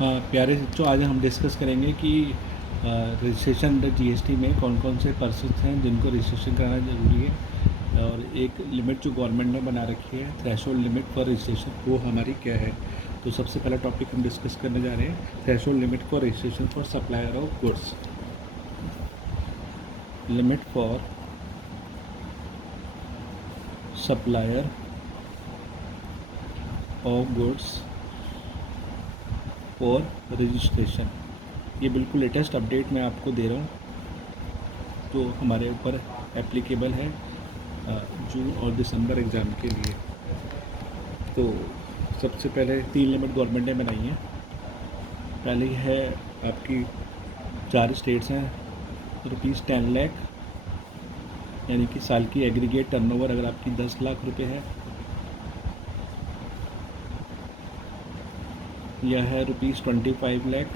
प्यारे बच्चों, आज हम डिस्कस करेंगे कि रजिस्ट्रेशन अंडर जीएसटी में कौन कौन से पर्सन हैं जिनको रजिस्ट्रेशन कराना ज़रूरी है, और एक लिमिट जो गवर्नमेंट ने बना रखी है, थ्रेशोल्ड लिमिट फॉर रजिस्ट्रेशन, वो हमारी क्या है। तो सबसे पहला टॉपिक हम डिस्कस करने जा रहे हैं, threshold limit for registration for supplier of goods. Limit for supplier of goods for registration. ये बिल्कुल लेटेस्ट अपडेट मैं आपको दे रहा हूँ जो हमारे ऊपर एप्लीकेबल है जून और दिसंबर एग्ज़ाम के लिए। तो सबसे पहले 3 लिमिट गवर्नमेंट ने बनाई हैं। पहली है आपकी 4 स्टेट्स हैं, ₹10 लाख, यानी कि साल की एग्रीगेट टर्नओवर अगर आपकी 10 लाख रुपए है, यह है ₹25 लाख,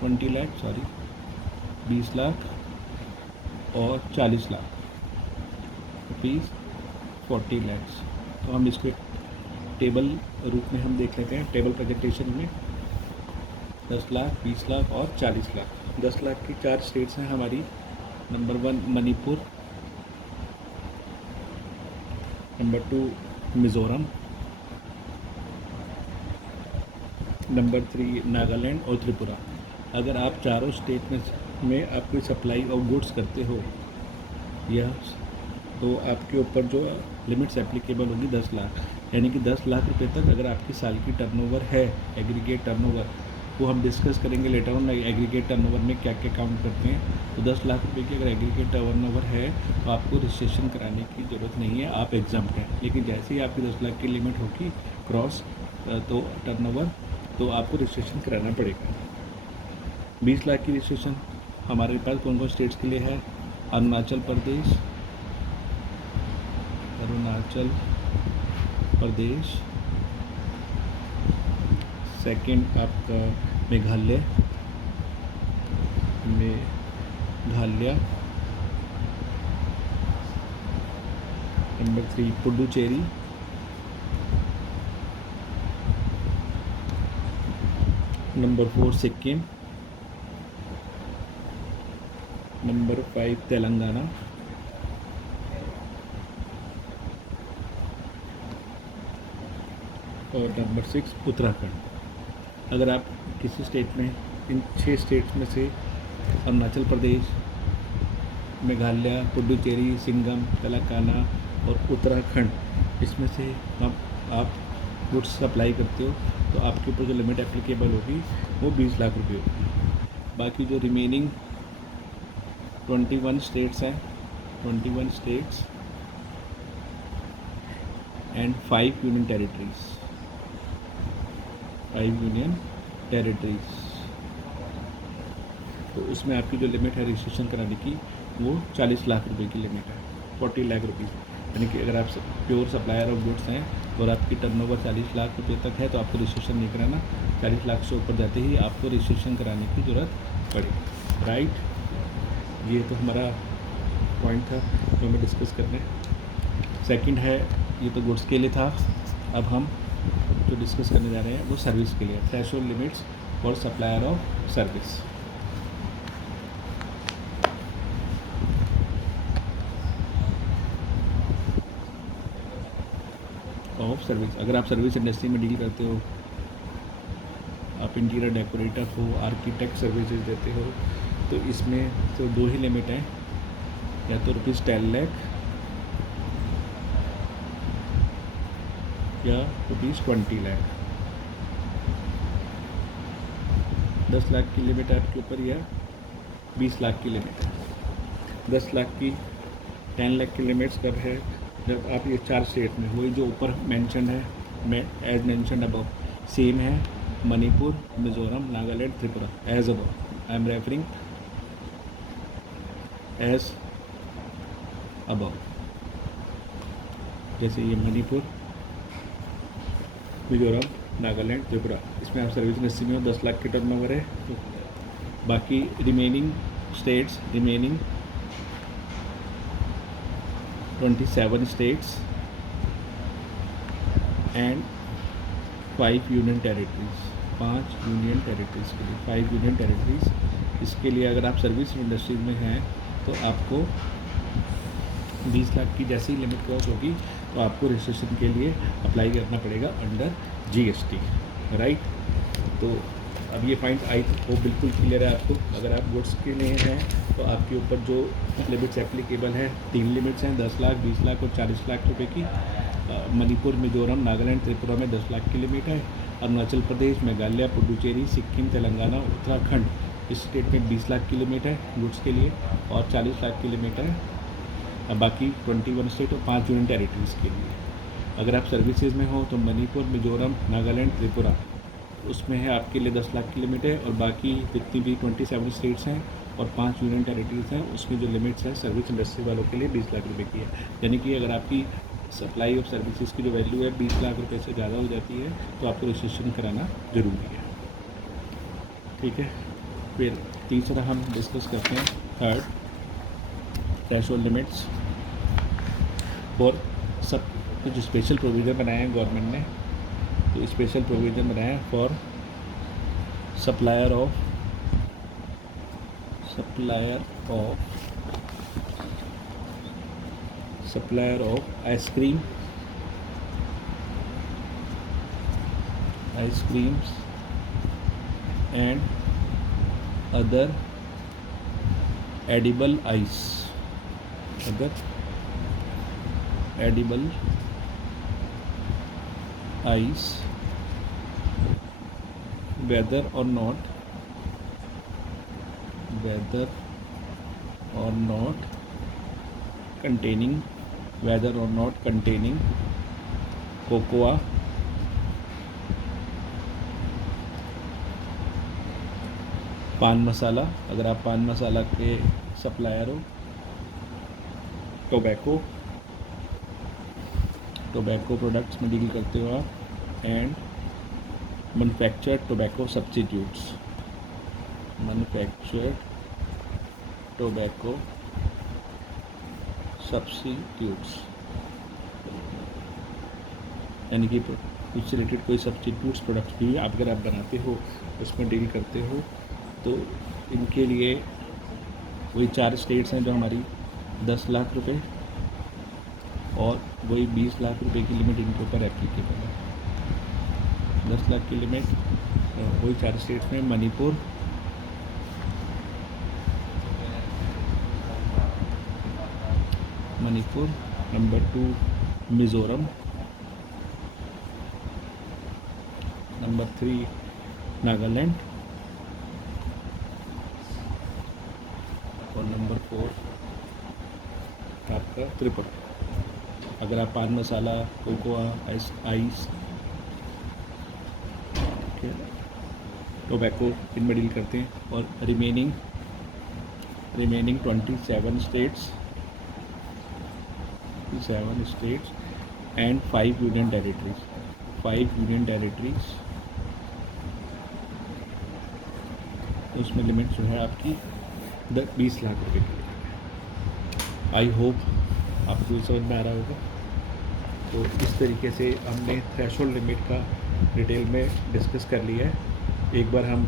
20 लाख सॉरी 20 लाख और 40 लाख, ₹40 लाख। तो हम इसको टेबल रूप में हम देख लेते हैं। टेबल प्रेजेंटेशन में 10 लाख, 20 लाख और 40 लाख। 10 लाख की 4 स्टेट्स हैं हमारी। Number 1 Manipur, number 2 Mizoram, number 3 Nagaland और त्रिपुरा। अगर आप चारों स्टेट में आप कोई सप्लाई ऑफ गुड्स करते हो या तो आपके ऊपर जो लिमिट्स एप्लीकेबल होगी 10 लाख, यानी कि 10 लाख रुपए तक अगर आपकी साल की टर्नओवर है, एग्रीगेट टर्नओवर, वो हम डिस्कस करेंगे लेटर ऑन एग्रीगेट टर्नओवर में क्या क्या काउंट करते हैं। तो 10 लाख रुपए की अगर एग्रीगेट टर्नओवर है तो आपको रजिस्ट्रेशन कराने की ज़रूरत नहीं है, आप एग्जाम हैं। लेकिन जैसे ही आपकी 10 लाख की लिमिट होगी क्रॉस तो टर्नओवर, तो आपको रजिस्ट्रेशन कराना पड़ेगा। 20 लाख की रजिस्ट्रेशन हमारे पास कौन कौन स्टेट्स के लिए है? अरुणाचल प्रदेश, सेकंड आपका Meghalaya, number 3 Puducherry, number 4 Sikkim, number 5 Telangana, और नंबर 6 उत्तराखंड। अगर आप किसी स्टेट में, इन 6 स्टेट्स में से अरुणाचल प्रदेश, मेघालय, पुडुचेरी, सिक्किम, तेलंगाना और उत्तराखंड, इसमें से आप गुड्स सप्लाई करते हो तो आपके ऊपर जो लिमिट एप्लीकेबल होगी वो 20 लाख रुपए होगी। बाकी जो रिमेनिंग 21 स्टेट्स हैं, 21 states and 5 union territories, 5 union territories, तो इसमें आपकी जो लिमिट है रजिस्ट्रेशन कराने की वो 40 लाख रुपए की लिमिट है, 40 लाख रुपीज़। यानी कि अगर आप प्योर सप्लायर ऑफ गुड्स हैं और आपकी टर्नओवर 40 लाख रुपए तक है तो आपको रजिस्ट्रेशन नहीं कराना। 40 लाख से ऊपर जाते ही आपको रजिस्ट्रेशन कराने की ज़रूरत पड़ेगी, राइट। ये तो हमारा पॉइंट था जो हमें डिस्कस करना है। सेकंड है, ये तो गुड्स के लिए था। अब हम जो डिस्कस करने जा रहे हैं वो सर्विस के लिए, threshold limits for supplier of service. Of service, अगर आप सर्विस इंडस्ट्री में डील करते हो, आप इंटीरियर डेकोरेटर हो, आर्किटेक्ट सर्विसेज देते हो, तो इसमें तो 2 ही लिमिट हैं, या तो ₹10 लाख या ₹20 लाख। 10 लाख की लिमिट है आपके ऊपर या 20 लाख की लिमिट है। 10 लाख की, 10 लाख की लिमिट्स कब है? जब आप ये 4 स्टेट में, वही जो ऊपर मेंशन है, एज मेंशन अबव, सेम है Manipur, Mizoram, Nagaland, Tripura, as above. I am referring as above. जैसे ये मणिपुर, मिज़ोरम, नागालैंड, त्रिपुरा, इसमें आप सर्विस इंडस्ट्री में 10 लाख के टर्नओवर है। तो बाकी remaining states, remaining 27 states and 5 union territories, 5 union territories के लिए, 5 यूनियन टेरिटरीज। इसके लिए अगर आप सर्विस इंडस्ट्रीज में हैं तो आपको 20 लाख की जैसी लिमिट क्रॉस होगी तो आपको रजिस्ट्रेशन के लिए अप्लाई करना पड़ेगा अंडर GST, राइट। तो अब ये पॉइंट आई वो बिल्कुल क्लियर है आपको। अगर आप गुड्स के लिए हैं तो आपके ऊपर जो लिमिट्स एप्लीकेबल हैं, 3 लिमिट्स हैं, 10 लाख, 20 लाख और 40 लाख रुपए की। मणिपुर, मिजोरम, नागालैंड, त्रिपुरा में 10 लाख की लिमिट है। अरुणाचल प्रदेश, मेघालय, पुडुचेरी, सिक्किम, तेलंगाना, उत्तराखंड इस स्टेट में 20 लाख की लिमिट है गुड्स के लिए और 40 लाख की लिमिट है बाकी 21 स्टेट और 5 यूनियन टेरिटरीज़ के लिए। अगर आप सर्विसेज में हो तो मणिपुर, मिजोरम, नागालैंड, त्रिपुरा उसमें है आपके लिए 10 लाख की लिमिट है और बाकी जितनी भी 27 स्टेट्स हैं और 5 यूनियन टेरिटरीज हैं उसमें जो लिमिट्स है सर्विस इंडस्ट्री वालों के लिए 20 लाख रुपए की है। यानी कि अगर आपकी सप्लाई ऑफ सर्विसेज की जो वैल्यू है 20 लाख रुपए से ज़्यादा हो जाती है तो आपको रजिस्ट्रेशन कराना ज़रूरी है, ठीक है। फिर तीसरा हम डिस्कस करते हैं थर्ड, थ्रेशोल्ड लिमिट्स और सब जो स्पेशल प्रोविज़न बनाए हैं गवर्नमेंट ने। तो स्पेशल प्रोविज़न बनाया है for supplier of ice creams and other edible ice, whether or not containing cocoa, पान मसाला, अगर आप पान मसाला के सप्लायर हो, टोबैको प्रोडक्ट्स में डील करते हो आप, एंड मैन्युफैक्चर्ड टोबैको सब्स्टिट्यूट्स, यानी कि उससे रिलेटेड कोई सब्स्टिट्यूट्स प्रोडक्ट्स भी अगर आप बनाते हो उसमें डील करते हो तो इनके लिए वही 4 स्टेट्स हैं जो हमारी 10 लाख रुपए और वही 20 लाख रुपए की लिमिट इनके ऊपर एप्लीकेबल है। 10 लाख की लिमिट वही 4 स्टेट्स में मणिपुर, नंबर 2 मिज़ोरम, नंबर 3 नागालैंड और नंबर 4 आपका त्रिपुरा। अगर आप पान मसाला, कोकोआ, आइस, टोबैको इनमें डील करते हैं और remaining 27 states and 5 union territories उसमें लिमिट जो है आपकी 20 लाख रुपए की। आई होप आपको समझ में आ रहा होगा। तो इस तरीके से हमने थ्रेशोल्ड लिमिट का डिटेल में डिस्कस कर लिया है। एक बार हम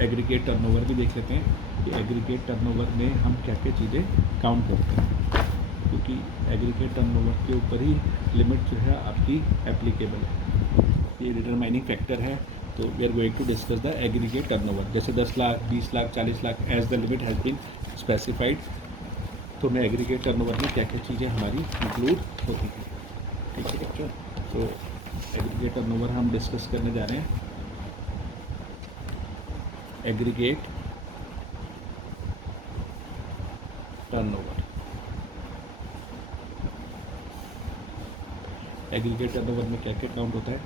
एग्रीगेट टर्नओवर भी देख लेते हैं कि एग्रीगेट टर्नओवर में हम क्या क्या चीज़ें काउंट करते हैं, क्योंकि एग्रीगेट टर्नओवर के ऊपर ही लिमिट जो है आपकी एप्लीकेबल है, ये डिटरमाइनिंग फैक्टर है। तो we are going to discuss the aggregate turnover, जैसे 10 lakh, 20 lakh, 40 lakh as the limit has been specified. तो मैं एग्रीगेट टर्नओवर में क्या क्या चीज़ें हमारी इंक्लूड होती हैं, ठीक है बच्चों। तो एग्रीगेट टर्नओवर हम डिस्कस करने जा रहे हैं। एग्रीगेट टर्नओवर में क्या क्या काउंट होता है।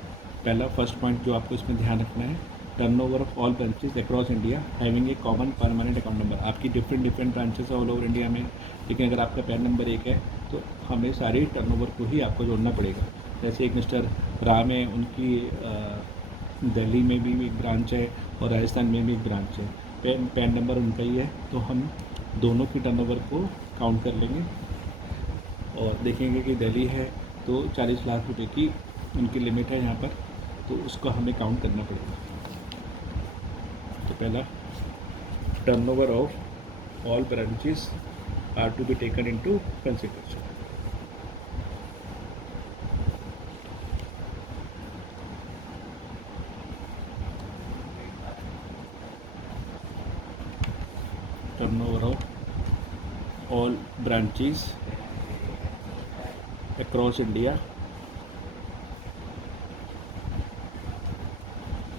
पहला फर्स्ट पॉइंट जो आपको इसमें ध्यान रखना है, turnover of all branches across India having a common permanent account number. आपकी different branches all over India में, लेकिन अगर आपका पैन नंबर 1 है तो हमें सारे टर्नओवर को ही आपको जोड़ना पड़ेगा। जैसे एक मिस्टर राम है, उनकी दिल्ली में भी एक ब्रांच है और राजस्थान में भी एक ब्रांच है, पैन नंबर उनका ही है, तो हम दोनों की टर्नओवर को काउंट कर लेंगे और देखेंगे कि दिल्ली है तो 40 लाख रुपए की उनकी लिमिट है यहाँ पर, तो उसको हमें काउंट करना पड़ेगा। तो पहला, turnover of all branches are to be taken into consideration. Turnover of all branches across India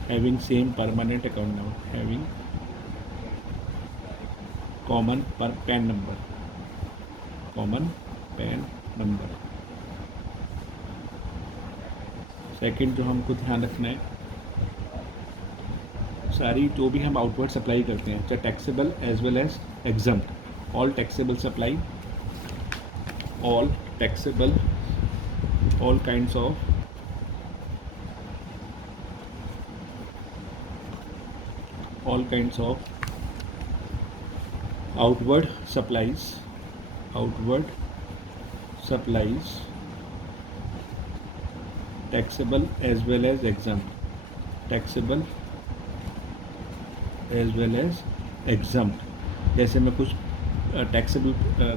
having same permanent account number, having common PAN number, common PAN number। Second जो हमको ध्यान रखना है, सारी जो भी हम आउटवर्ड सप्लाई करते हैं, चाहे taxable as well as exempt, all taxable supply, all taxable, all kinds of outward supplies, taxable as well as exempt, जैसे मैं कुछ टैक्सेबल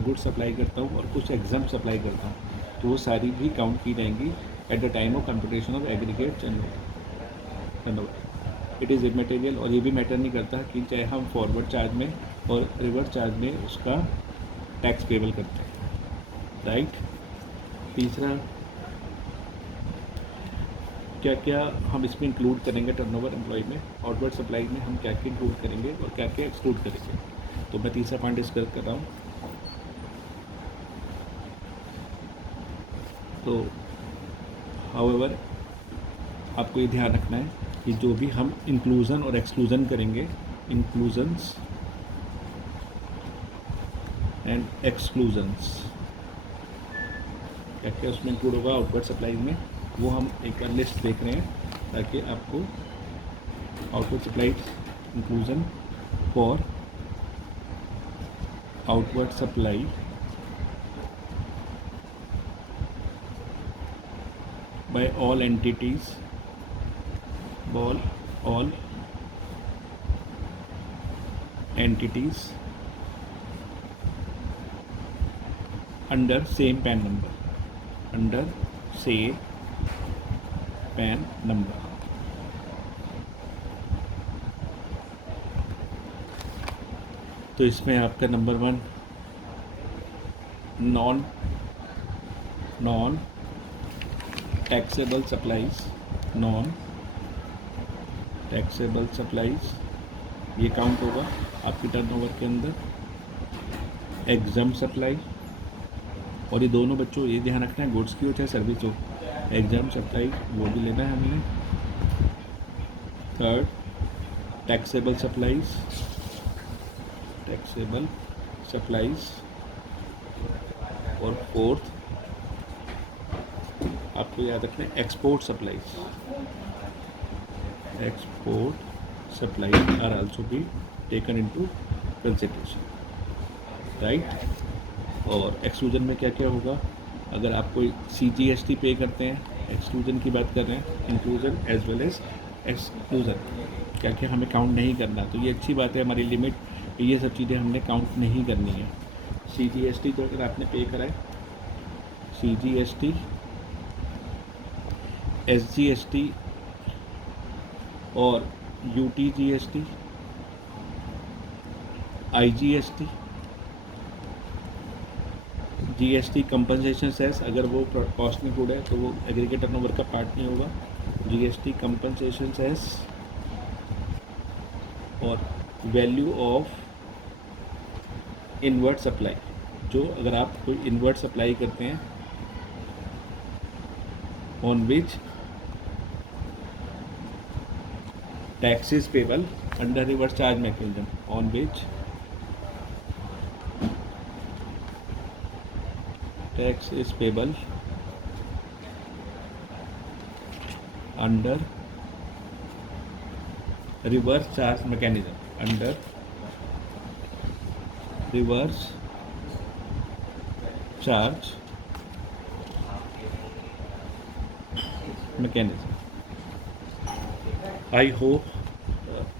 गुड सप्लाई करता हूँ और कुछ एग्जाम सप्लाई करता हूँ, तो वो सारी भी काउंट की जाएंगी at the time of computation of aggregate turnover. It is इमैटेरियल, और ये भी मैटर नहीं करता कि चाहे हम फॉरवर्ड चार्ज में और रिवर्स चार्ज में उसका टैक्स पेबल करते हैं, राइट। तीसरा, क्या क्या हम इसमें इंक्लूड करेंगे टर्नओवर एम्प्लॉय में, आउटवर्ड सप्लाई में हम क्या क्या इंक्लूड करेंगे और क्या क्या एक्सक्लूड करेंगे, तो मैं तीसरा पॉइंट डिस्कस कर रहा हूँ। तो हाउएवर आपको ये ध्यान रखना है कि जो भी हम इंक्लूज़न और एक्सक्लूज़न करेंगे, इंक्लूजन्स एंड एक्सक्लूजन्स, क्या क्या उसमें इंक्लूड होगा आउटवर्ड सप्लाई में, वो हम एक बार लिस्ट देख रहे हैं ताकि आपको outward supply inclusion for outward supply by all entities, under same PAN number, तो इसमें आपका नंबर 1 नॉन टैक्सेबल सप्लाईज, ये काउंट होगा आपके टर्नओवर के अंदर। एग्जाम सप्लाई, और ये दोनों बच्चों ये ध्यान रखना है, गुड्स की हो चाहे सर्विस हो, एग्जाम सप्लाई वो भी लेना है हमने। थर्ड, टैक्सेबल सप्लाईज, और फोर्थ आपको याद रखना है export supplies are also be taken into consideration, right. और एक्सक्लूजन में क्या क्या होगा, अगर आप कोई CGST पे करते हैं, एक्सक्लूजन की बात कर रहे हैं, inclusion as well as exclusion, क्या क्या हमें काउंट नहीं करना, तो ये अच्छी बात है, हमारी लिमिट ये सब चीज़ें हमने काउंट नहीं करनी है। CGST तो अगर आपने पे करा है, CGST, SGST और UTGST, IGST, GST compensation cess, अगर वो कॉस्ट में इंक्लूड है तो वो एग्रीगेट टर्नओवर का पार्ट नहीं होगा। GST कंपनसेशन सेस और वैल्यू ऑफ इनवर्ट सप्लाई, जो अगर आप कोई इनवर्ट सप्लाई करते हैं on which tax is payable under reverse charge mechanism, on which tax is payable under reverse charge mechanism, under reverse charge mechanism. I hope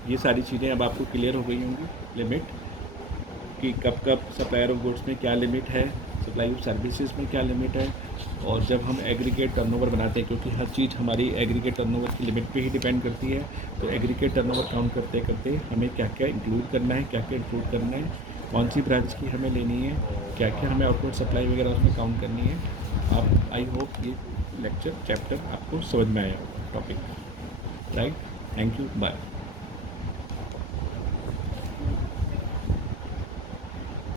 ये सारी चीज़ें अब आपको क्लियर हो गई होंगी। लिमिट कि कब कब सप्लायर ऑफ गुड्स में क्या लिमिट है, सप्लाई ऑफ सर्विसेज में क्या लिमिट है, और जब हम एग्रीगेट टर्नओवर बनाते हैं, क्योंकि हर चीज़ हमारी एग्रीगेट टर्नओवर की लिमिट पे ही डिपेंड करती है, तो एग्रीगेट टर्नओवर काउंट करते करते हमें क्या क्या इंक्लूड करना है, क्या क्या इंक्लूड करना है, कौन सी ब्रांच की हमें लेनी है, क्या क्या हमें आउटपुट सप्लाई वगैरह उसमें काउंट करनी है। आप आई होप ये लेक्चर चैप्टर आपको समझ में आया topic, right. Thank you, bye.